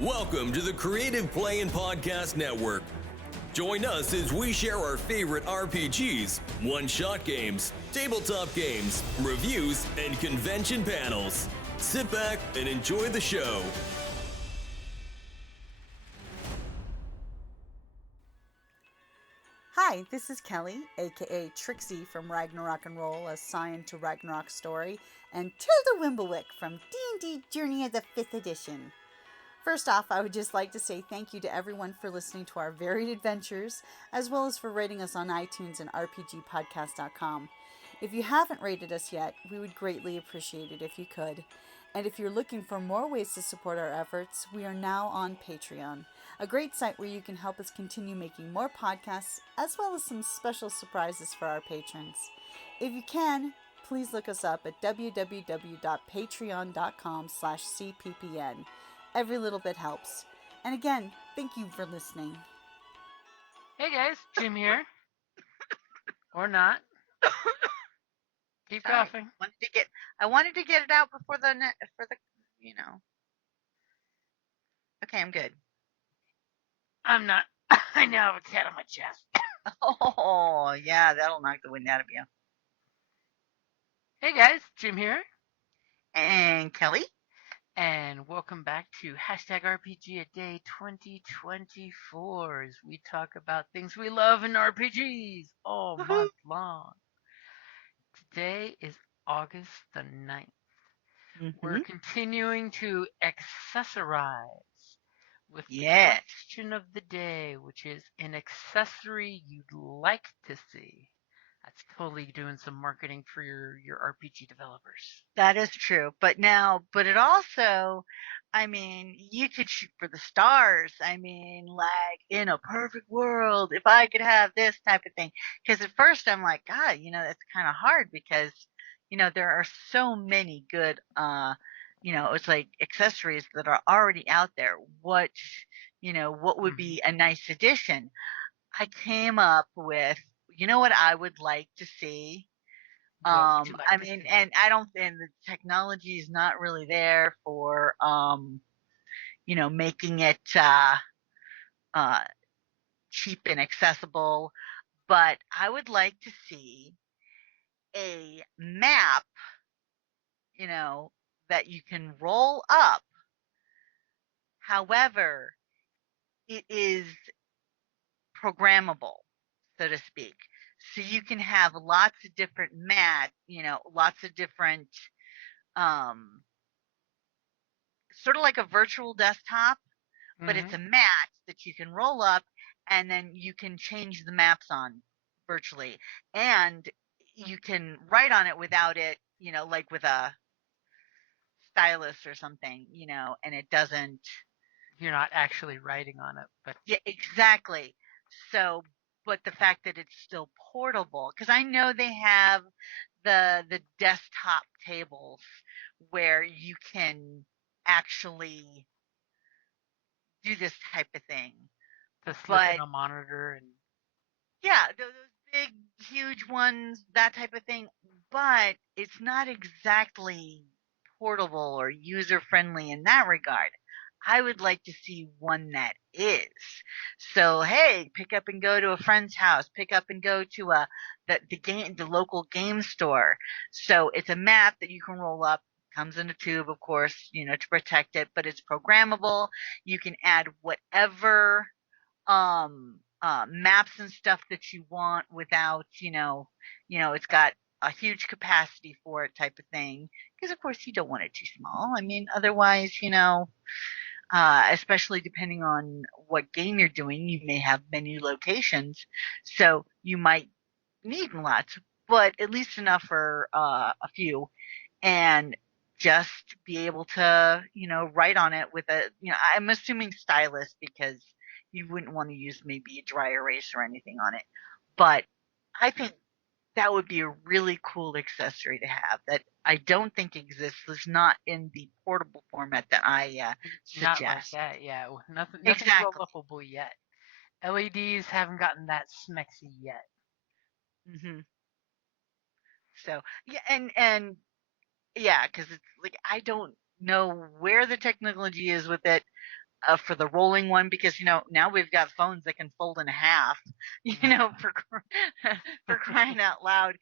Welcome to the Creative Play and Podcast Network. Join us as we share our favorite RPGs, one-shot games, tabletop games, reviews, and convention panels. Sit back and enjoy the show. Hi, this is Kelly, aka Trixie from Ragnarok and Roll, a Scion to Ragnarok story, and Tilda Wimblewick from D&D Journey of the 5th Edition. First off, I would just like to say thank you to everyone for listening to our varied adventures, as well as for rating us on iTunes and RPGpodcast.com. If you haven't rated us yet, we would greatly appreciate it if you could. And if you're looking for more ways to support our efforts, we are now on Patreon, a great site where you can help us continue making more podcasts, as well as some special surprises for our patrons. If you can, please look us up at www.patreon.com/cppn. Every little bit helps. And again, thank you for listening. Hey guys, Jim here. Or not. Keep coughing. I wanted to get it out before the. Okay, I'm good. I'm not. I now have a cat on my chest. Oh, yeah, that'll knock the wind out of you. Hey guys, Jim here. And Kelly. And welcome back to #RPGaDAY2024 as we talk about things we love in RPGs all month long. Today is August the 9th. Mm-hmm. We're continuing to accessorize with the question of the day, which is an accessory you'd like to see. That's totally doing some marketing for your RPG developers. That is true. But it also, I mean, you could shoot for the stars. I mean, like, in a perfect world, if I could have this type of thing. Because at first I'm like, God, that's kind of hard because, there are so many good, it's like accessories that are already out there. What would be a nice addition? I came up with, what I would like to see. And the technology is not really there for, making it, cheap and accessible, but I would like to see a map, that you can roll up. However, it is programmable, so to speak. So you can have lots of different lots of different, sort of like a virtual desktop, but it's a mat that you can roll up and then you can change the maps on virtually. And you can write on it without it, like with a stylus or something, and it doesn't. You're not actually writing on it, but. Yeah, exactly. So, but the fact that it's still portable, because I know they have the desktop tables where you can actually do this type of thing. To slip in a monitor and. Yeah, those big, huge ones, that type of thing. But it's not exactly portable or user-friendly in that regard. I would like to see one that is. So, hey, pick up and go to a friend's house. Pick up and go to the local game store. So it's a map that you can roll up. Comes in a tube, of course, to protect it, but it's programmable. You can add whatever maps and stuff that you want without, it's got a huge capacity for it type of thing. Because of course you don't want it too small. I mean, otherwise, especially depending on what game you're doing, you may have many locations, so you might need lots, but at least enough for a few, and just be able to, write on it with I'm assuming stylus, because you wouldn't want to use maybe a dry erase or anything on it. But I think that would be a really cool accessory to have that I don't think exists. It's not in the portable format that I suggest. Not like that, yeah. Nothing's roll-upable yet. LEDs haven't gotten that smexy yet. Mm-hmm. So, yeah, and yeah, because it's like, I don't know where the technology is with it, for the rolling one, because now we've got phones that can fold in half, for for crying out loud,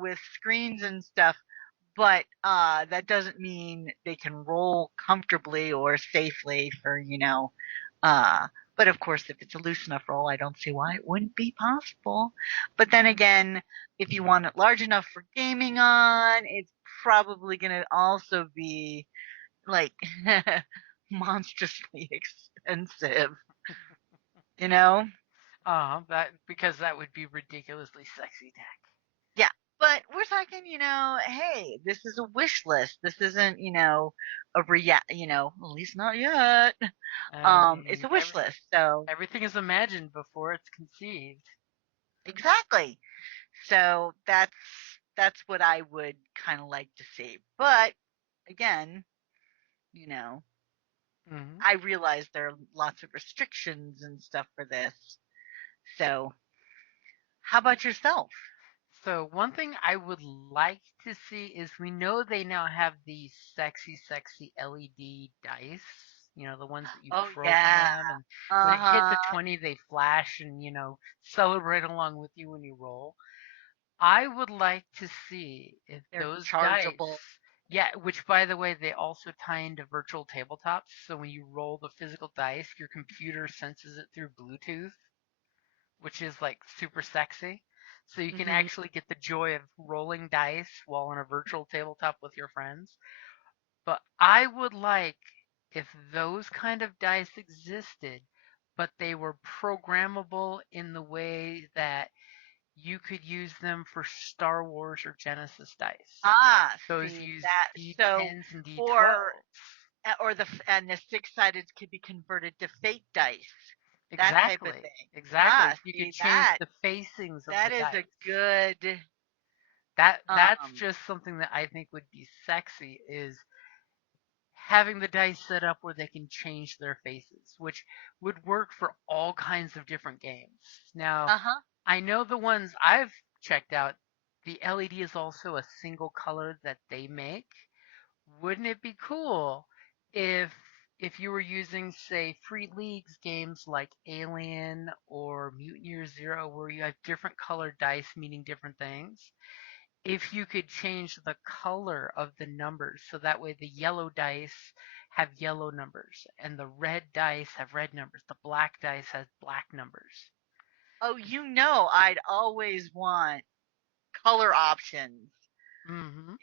with screens and stuff. But that doesn't mean they can roll comfortably or safely for uh but of course, if it's a loose enough roll, I don't see why it wouldn't be possible. But then again, if you want it large enough for gaming on, it's probably going to also be like monstrously expensive, you know? That because that would be ridiculously sexy tech. Yeah. But we're talking, hey, this is a wish list. This isn't, a at least not yet. I It's mean, a wish list. So everything is imagined before it's conceived. exactly. So that's what I would kind of like to see. But again, you know, Hmm. I realize there are lots of restrictions and stuff for this. So how about yourself? So one thing I would like to see is we know they now have these sexy, sexy LED dice. You know, the ones that you Oh yeah. program, and when it hits a Uh-huh. 20, they flash and, celebrate along with you when you roll. I would like to see if They're those dice, chargeable. yeah, which by the way, they also tie into virtual tabletops. So when you roll the physical dice, your computer senses it through Bluetooth, which is like super sexy. So you can Hmm. actually get the joy of rolling dice while on a virtual tabletop with your friends. But I would like if those kind of dice existed, but they were programmable in the way that you could use them for Star Wars or Genesis dice. Ah, Those see use that. So, D10s and or D12s. the six-sided could be converted to fate dice. That type of Exactly. thing. Exactly. Ah, You could see change that. the facings of the That is a dice. good That's um just something that I think would be sexy is having the dice set up where they can change their faces, which would work for all kinds of different games. Now, uh-huh. I know the ones I've checked out, the LED is also a single color that they make. Wouldn't it be cool if you were using, say, Free Leagues games like Alien or Mutant Year Zero, where you have different colored dice meaning different things? If you could change the color of the numbers so that way the yellow dice have yellow numbers and the red dice have red numbers, the black dice has black numbers. Oh, I'd always want color options. Hmm.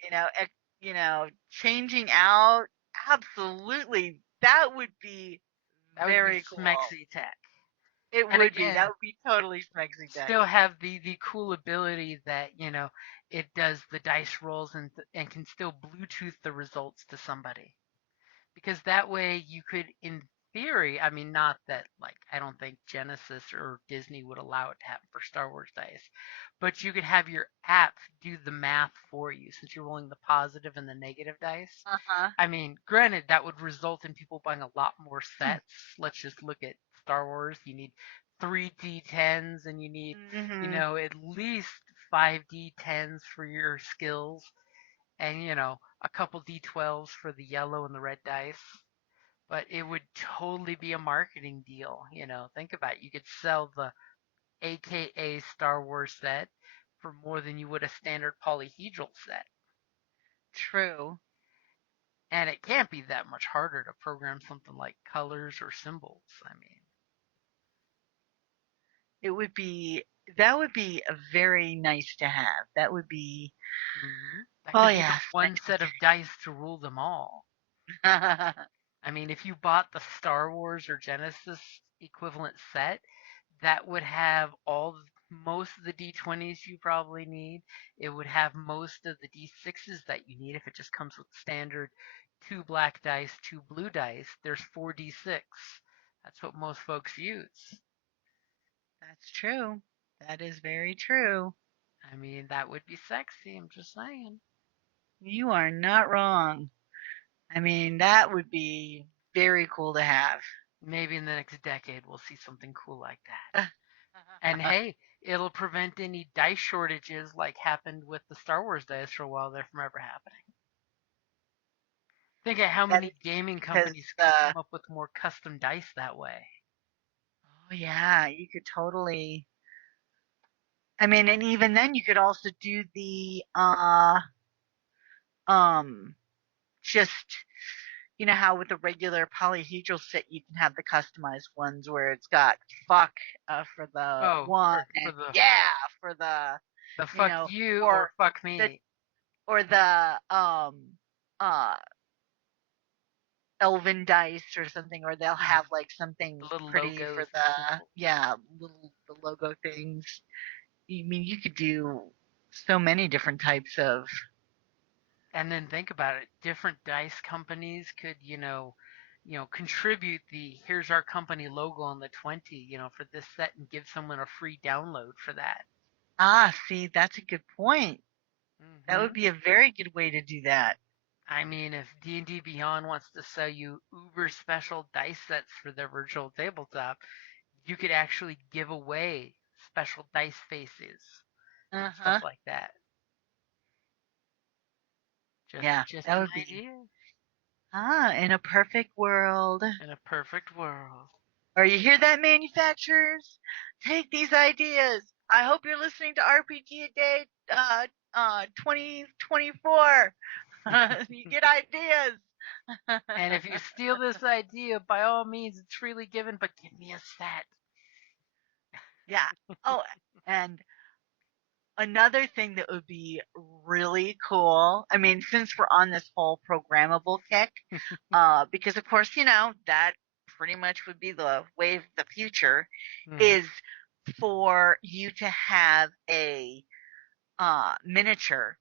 You know, changing out, absolutely. That would be That would be very cool. smexy tech. It And would be. That again, would be totally smexy deck. still have the cool ability that it does the dice rolls and can still Bluetooth the results to somebody, because that way you could, in theory, I mean, not that, like, I don't think Genesis or Disney would allow it to happen for Star Wars dice, but you could have your app do the math for you since you're rolling the positive and the negative dice. Uh-huh. I mean, granted, that would result in people buying a lot more sets. Let's just look at Star Wars. You need three D10s and you need, Mm-hmm. at least five D10s for your skills and, a couple D12s for the yellow and the red dice. But it would totally be a marketing deal. Think about it. You could sell the AKA Star Wars set for more than you would a standard polyhedral set. True. And it can't be that much harder to program something like colors or symbols. I mean, It would be that would be a very nice to have. That would be that oh could be the yeah, one sexy set of dice to rule them all. tech. I mean, if you bought the Star Wars or Genesis equivalent set, that would have most of the D20s you probably need. It would have most of the D6s that you need if it just comes with standard two black dice, two blue dice. There's four D6. That's what most folks use. That's true. That is very true. I mean, that would be sexy. I'm just saying. You are not wrong. I mean, that would be very cool to have. Maybe in the next decade we'll see something cool like that. And hey, it'll prevent any dice shortages like happened with the Star Wars dice for a while there from ever happening. Think of how That many is gaming because companies could come up with more custom dice that way. oh yeah, you could totally. I mean, and even then, you could also do the um just how with the regular polyhedral set you can have the customized ones where it's got fuck for the Oh, one for and yeah for the the you fuck know you or or fuck the me. or the uh elven dice or something, or they'll Mm, have like something the little pretty for logos and the symbols. the logo things. I mean, you could do so many different types of And then think about it. Different dice companies could, contribute the here's our company logo on the 20, for this set and give someone a free download for that. see, that's a good point. That would hmm be a very good way to do that. I mean, if D&D Beyond wants to sell you uber special dice sets for their virtual tabletop, you could actually give away special dice faces and stuff Uh-huh. like that. Just Yeah, just that an would be idea in a perfect world. in a perfect world. Or you hear that, manufacturers? Take these ideas. I hope you're listening to RPG a Day 2024. You get ideas. And if you steal this idea, by all means, it's freely given, but give me a set. Yeah. Oh, and another thing that would be really cool. I mean, since we're on this whole programmable kick, because of course, that pretty much would be the wave of the future, hmm is for you to have a miniature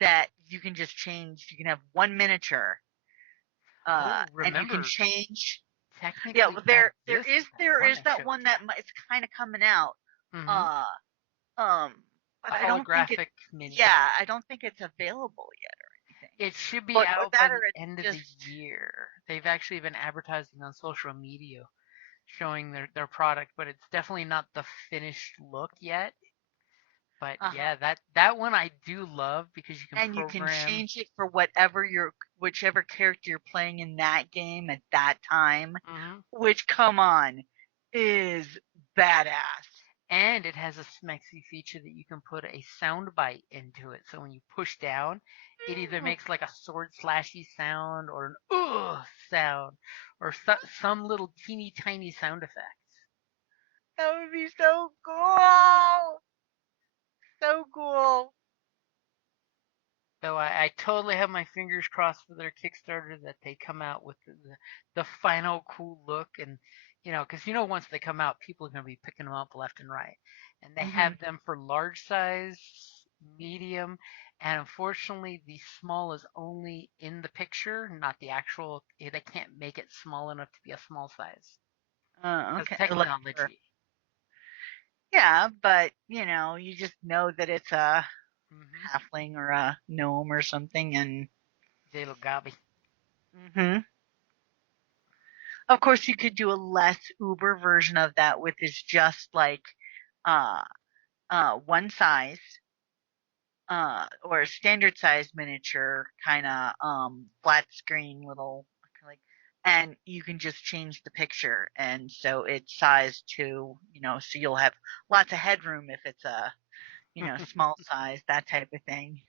that you can just change. You can have one miniature, Oh, and you can remember, change. Yeah, technically well, that there exists. is That there one is I that showed one you. that it's kind of coming out. hmm Uh, um, but The I don't think it. holographic mini. Yeah, I don't think it's available yet or anything. It should be But or out by that, the or it's end of the just. year. They've actually been advertising on social media showing their product, but it's definitely not the finished look yet. But Uh-huh. yeah, that one I do love because you can And you can program. change it for whichever character you're playing in that game at that time, hmm which come on is badass. And it has a smexy feature that you can put a sound bite into it. So when you push down, it either Mm, makes like a sword slashy sound or an ugh sound or some little teeny tiny sound effects. that would be so cool. So cool. So I totally have my fingers crossed for their Kickstarter that they come out with the final cool look and because once they come out, people are going to be picking them up left and right, and they Hmm. have them for large size, medium, and unfortunately the small is only in the picture, not the actual. They can't make it small enough to be a small size because Okay. Like for, technology. yeah, but you just know that it's a Mm-hmm. halfling or a gnome or something, and Little gobby. hmm of course you could do a less uber version of that, which is just like uh one size or a standard size miniature kind of flat screen little like, and you can just change the picture and so it's sized to so you'll have lots of headroom if it's a small size, that type of thing.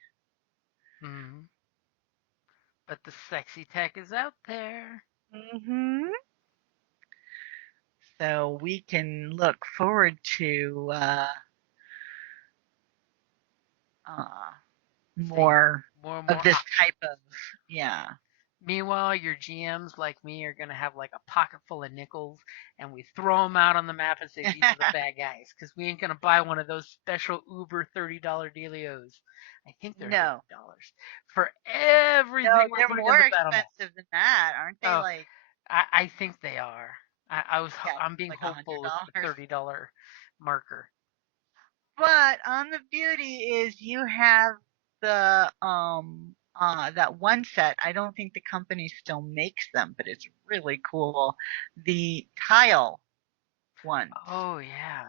mm-hmm. But the sexy tech is out there. Hmm. So we can look forward to uh Seeing more more and of more this type options. of yeah. Meanwhile, your GMs like me are gonna have like a pocket full of nickels, and we throw them out on the map and say these are the bad guys, because we ain't gonna buy one of those special Uber $30 dealios. I think they're No, $30 for everything no, we're they're putting in more the battle map. expensive than that, aren't they? Oh, Like I think they are. yeah, I'm being like a hundred hopeful with the dollars. $30 marker. But on the beauty is you have the that one set. I don't think the company still makes them, but it's really cool. The tile ones. Oh yeah.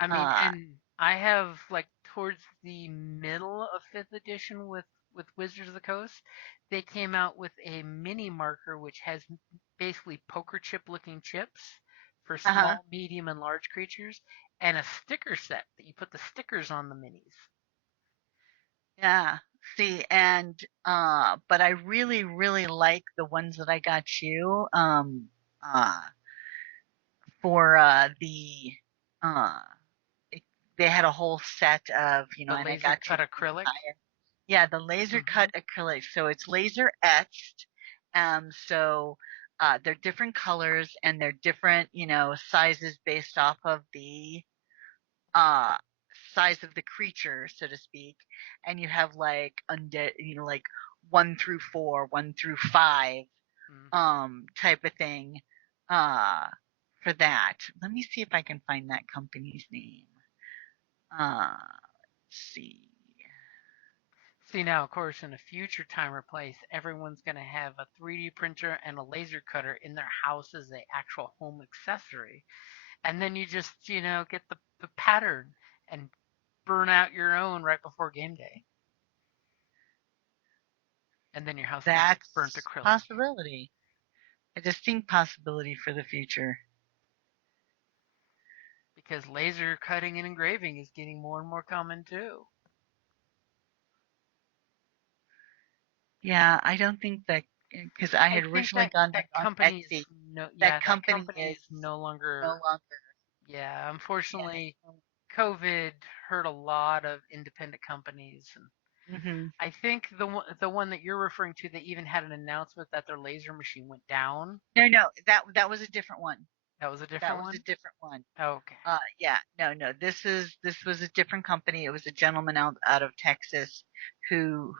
I mean, Uh and I have like towards the middle of fifth edition with with Wizards of the Coast, they came out with a mini marker which has basically poker chip looking chips for Uh-huh. small, medium, and large creatures, and a sticker set that you put the stickers on the minis. Yeah. See, and but I really, really like the ones that I got you. Uh for uh it, they had a whole set of, The and I laser got you cut the acrylic. entire, yeah, the laser Mm-hmm. cut acrylic. So it's laser etched. So they're different colors and they're different, sizes based off of the uh size of the creature, so to speak. And you have like undead, like 1 through 4, 1 through 5, Mm-hmm. type of thing. Uh for that. Let me see if I can find that company's name. Let's see. See now, of course, in a future time or place, everyone's going to have a 3D printer and a laser cutter in their house as a actual home accessory. And then you just, get the pattern and burn out your own right before game day. And then your house can be burnt That's a acrylic. possibility. A distinct possibility for the future. Because laser cutting and engraving is getting more and more common too. Yeah, I don't think that, because I I had think originally that gone that on company is Etsy. no, That yeah, that company company is is no no longer. longer. Yeah, Yeah. unfortunately, COVID hurt a lot of independent companies, and Hmm. I think the one that you're referring to, they even had an announcement that their laser machine went down. No, no, that was a different one. That was a That different was a one. different one. Okay. Yeah, no, no. This was a different company. It was a gentleman out of Texas who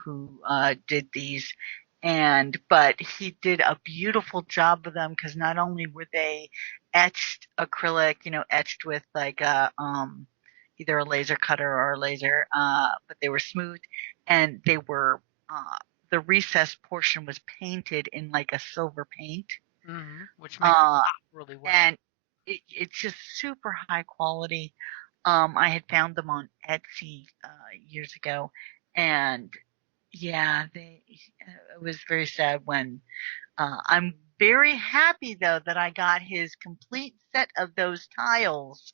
did these, and but he did a beautiful job of them because not only were they etched acrylic, etched with like a either a laser cutter or a laser, but they were smooth, and they were the recessed portion was painted in like a silver paint. Which makes it Uh, pop really well. and it's just super high quality. I had found them on Etsy years ago, and yeah, it was very sad when. I'm very happy though that I got his complete set of those tiles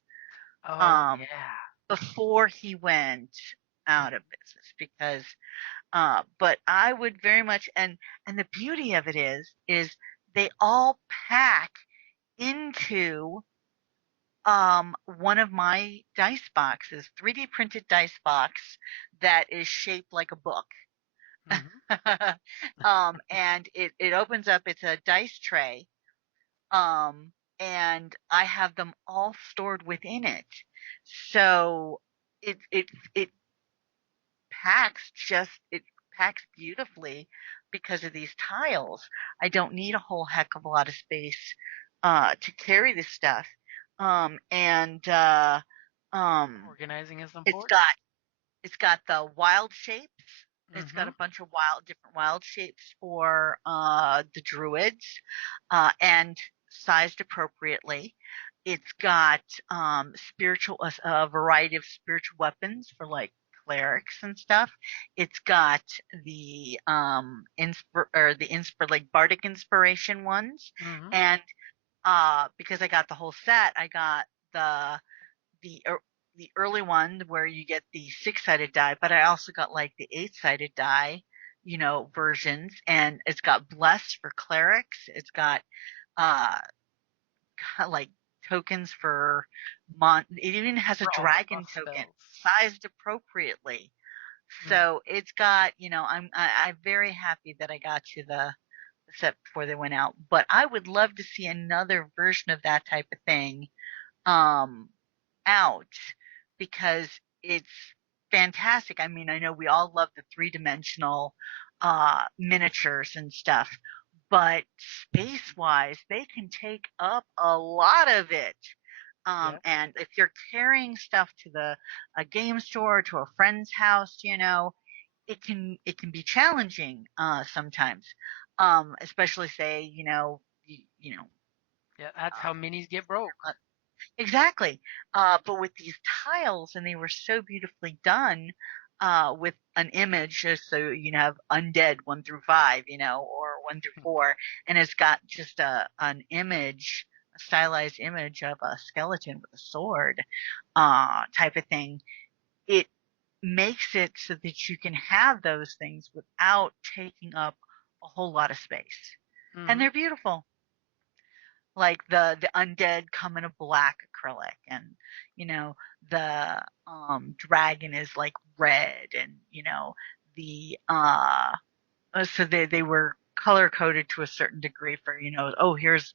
Oh um, yeah. before he went out of Mhm. business because. But I would very much, and the beauty of it is they all pack into one of my dice boxes, 3D printed dice box that is shaped like a book. Mhm. And it opens up, it's a dice tray. Um, and I have them all stored within it. So it it packs beautifully because of these tiles. I don't need a whole heck of a lot of space to carry this stuff. And um, Organizing is it's important. got it's got the wild shapes. It's got Mhm. a bunch of different wild shapes for the druids, and sized appropriately. It's got a variety of spiritual weapons for like clerics and stuff. It's got the like bardic inspiration ones, Mhm. and because I got the whole set, I got the the er, the early one where you get the 6-sided die, but I also got like the 8-sided die, versions, and it's got bless for clerics. It's got uh like tokens for it even has a For all the dragon buff token spells. sized appropriately. Mhm. So it's got, I'm very happy that I got you the set before they went out. But I would love to see another version of that type of thing um out because it's fantastic. I mean, I know we all love the three-dimensional miniatures and stuff, but space-wise, they can take up a lot of it. Yep. And if you're carrying stuff to a game store, to a friend's house, it can be challenging sometimes. Especially say, Yeah, that's how minis get broke. uh, exactly. But with these tiles, and they were so beautifully done, with an image, so you have undead 1 through 5, or 1 through 4, and it's got just an image, a stylized image of a skeleton with a sword, type of thing. It makes it so that you can have those things without taking up a whole lot of space, and they're beautiful. Like the undead come in a black acrylic, and the dragon is like red, and the so they were color coded to a certain degree for oh, here's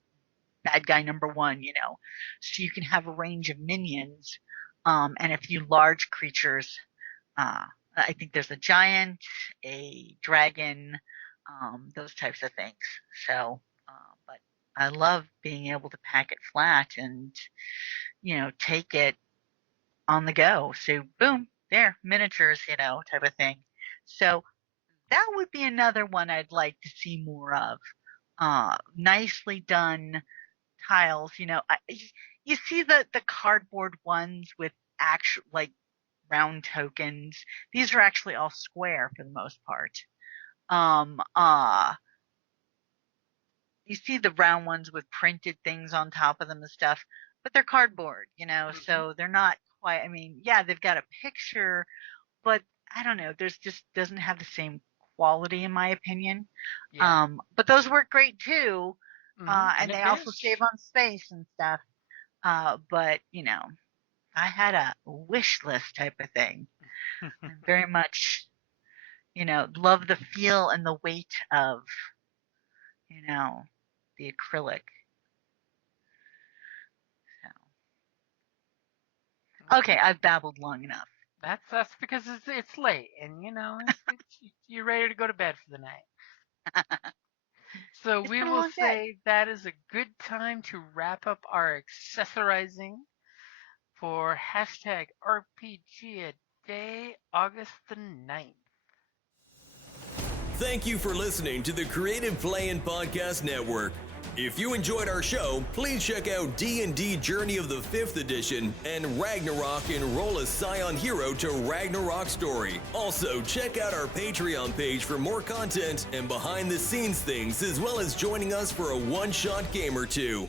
bad guy number 1, so you can have a range of minions, and a few large creatures. I think there's a giant, a dragon, those types of things. So but I love being able to pack it flat and take it on the go. So boom, there, miniatures, type of thing. So that would be another one I'd like to see more of. Nicely done tiles. You see the cardboard ones with actual like round tokens. These are actually all square for the most part. You see the round ones with printed things on top of them and stuff, but they're cardboard, so they're not quite, yeah, they've got a picture, but I don't know, there's just doesn't have the same quality in my opinion. Yeah. But those work great too. And they also advantage. save on space and stuff. But I had a wish list type of thing. Very much, love the feel and the weight of, the acrylic. So. Okay, I've babbled long enough. That's because it's late, and you're ready to go to bed for the night. So It's we been a will long day. say that is a good time to wrap up our accessorizing for hashtag RPG a Day, August the 9th. Thank you for listening to the Creative Play-In Podcast Network. If you enjoyed our show, please check out D&D Journey of the 5th Edition and Ragnarok Enroll a Scion Hero to Ragnarok Story. Also, check out our Patreon page for more content and behind-the-scenes things, as well as joining us for a one-shot game or two.